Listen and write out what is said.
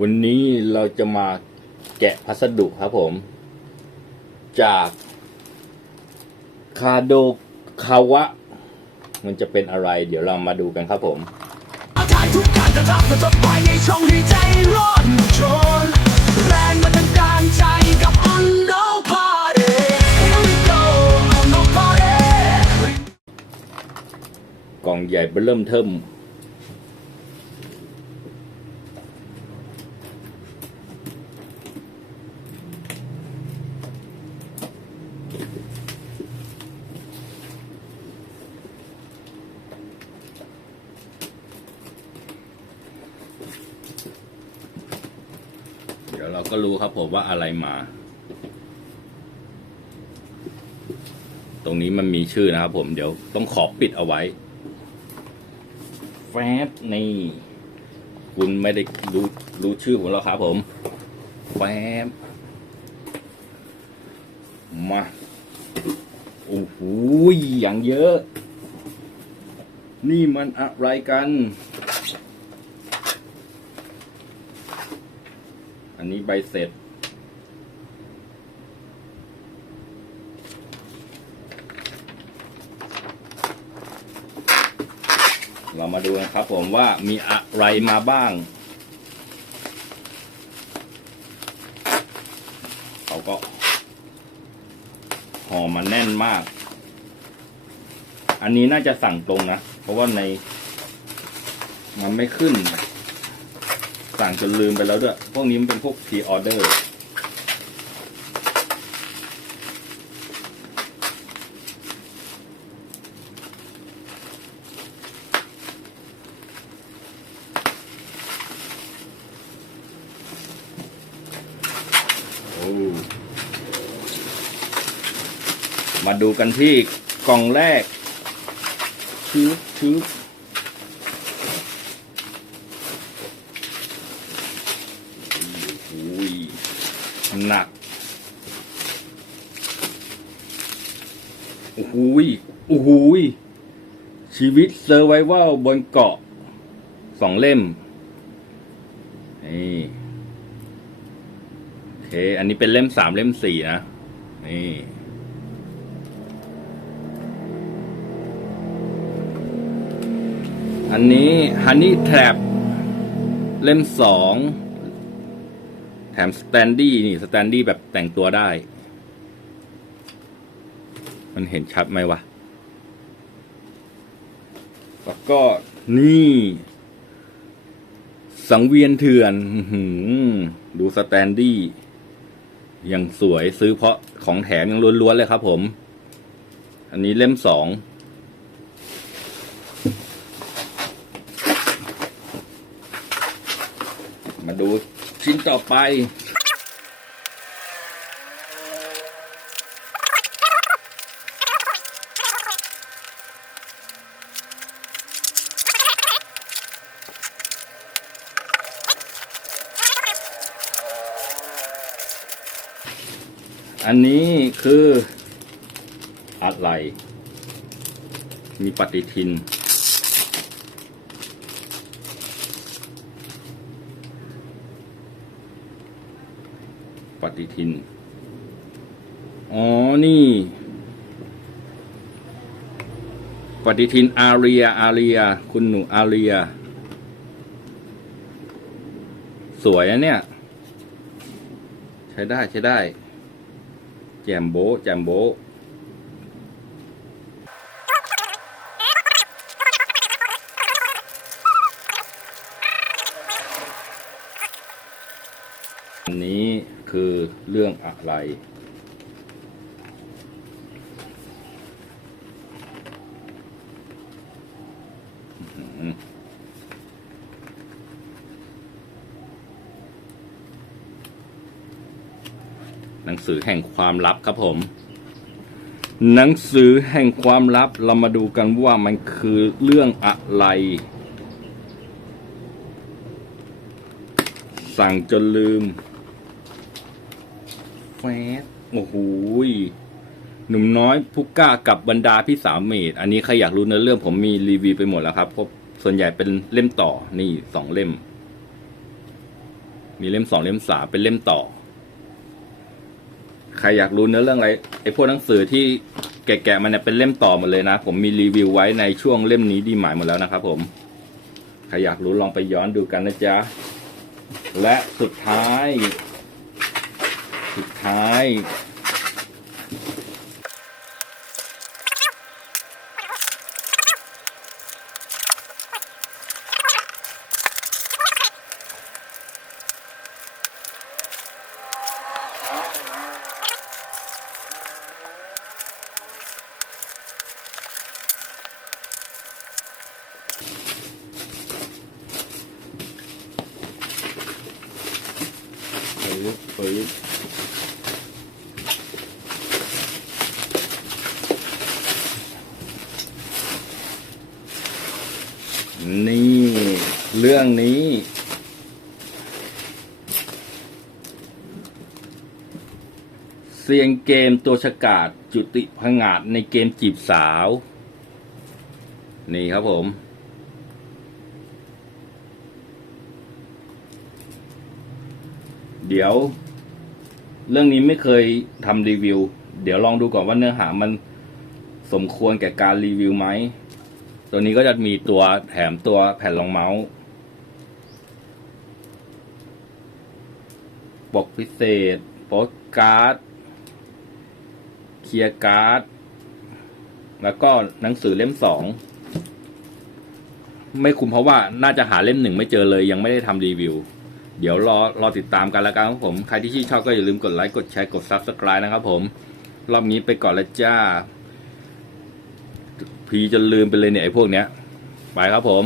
วันนี้เราจะมาแกะพัสดุครับผม จากคาโดคาวะ มันจะเป็นอะไร เดี๋ยวเรามาดูกันครับผมถ่ายทุกการกระทำจะปล่อยในช่องให้ใจร้อนโชนแรงมันดานใจกับ On No Party Here we go On No Party กล่องใหญ่เบอเริ่มเทิม ดี๋ยวเราก็รู้ครับผมว่าอะไรมา ตรงนี้มันมีชื่อนะครับผมเดี๋ยวต้องขอปิดเอาไว้ แฟบนี่ คุณไม่ได้รู้รู้ชื่อผมแล้วครับผมแฟบมาโอ้โหอย่างเยอะ นี่มันอะไรกัน อั นนี้ใบเสร็จ เรามาดูนะครับผมว่ามีอะไรมาบ้าง เขาก็ห่อมาแน่นมาก อันนี้น่าจะสั่งตรงนะ เพราะว่าในมันไม่ขึ้น สั่งจนลืมไปแล้วด้วย พวกนี้มันเป็นพวก pre order โอ้มาดูกันที่กล่องแรกชืบชืบโอ้ย หนักโอ้โหยโอ้โหยชีวิตเซอร์ไวเวลบนเกาะสองเล่ม นี่ โอเค อันนี้เป็นเล่มสามเล่มสี่นะ นี่อันนี้ Honey Trap เล่มสอง แถมสแตนดี้นี่สแตนดี้แบบแต่งตัวได้ มันเห็นชัดไหมวะ แล้วก็นี่ สังเวียนเถื่อนดูสแตนดี้ยังสวยซื้อเพราะของแถมยังล้วนๆเลยครับผม อันนี้เล่มสองมาดู ชิ้นต่อไป อันนี้คืออะไร มีปฏิทิน ปฏิทิน อ๋อ นี่ ปฏิทินอาเรีย อาเรีย คุณหนูอาเรีย สวยนะเนี่ย ใช้ได้ใช้ได้ แจมโบแจมโบะอันนี้คือ เรื่องอะไร หนังสือแห่งความลับครับผม หนังสือแห่งความลับเรามาดูกันว่ามันคือเรื่องอะไรสั่งจนลืม ฟบโอ้โหหนุ่มน้อยผู้กล้ากับบรรดาพี่สาวเมดอันนี้ใครอยากรู้เนื้อเรื่องผมมีรีวิวไปหมดแล้วครับเพราะส่วนใหญ่เป็นเล่มต่อนี่สองเล่ม มีเล่มสองเล่มสามเป็นเล่มต่อ ใครอยากรู้เนื้อเรื่องอะไรไอ้พวกหนังสือที่แกะๆมันเนี่ยเป็นเล่มต่อหมดเลยนะ ผมมีรีวิวไว้ในช่วงเล่มนี้ดีหมายหมดแล้วนะครับผมใครอยากรู้ลองไปย้อนดูกันนะจ๊ะและสุดท้าย สุดท้ายปึ๊บปึ๊บ นี่ เรื่องนี้เสียงเกมตัวฉกาดจุติพงาดในเกมจีบสาว นี่ครับผมเดี๋ยว เรื่องนี้ไม่เคยทำรีวิว เดี๋ยวลองดูก่อนว่าเนื้อหามันสมควรแก่การรีวิวไหม ตัวนี้ก็จะมีตัวแถมตัวแผ่นรองเมาส์ปกพิเศษโปสการ์ดเคลียร์การ์ด แล้วก็หนังสือเล่มสอง ไม่คุ้มเพราะว่าน่าจะหาเล่มหนึ่งไม่เจอเลยยังไม่ได้ทำรีวิว เดี๋ยวรอรอติดตามกันแล้วกันครับผม ใครที่ชื่นชอบก็อย่าลืมกดไลค์ กดแชร์ กด Subscribe นะครับผม รอบนี้ไปก่อนแล้วจ้า จนลืมไปเลยเนี่ยไอ้พวกเนี้ย ไปครับผม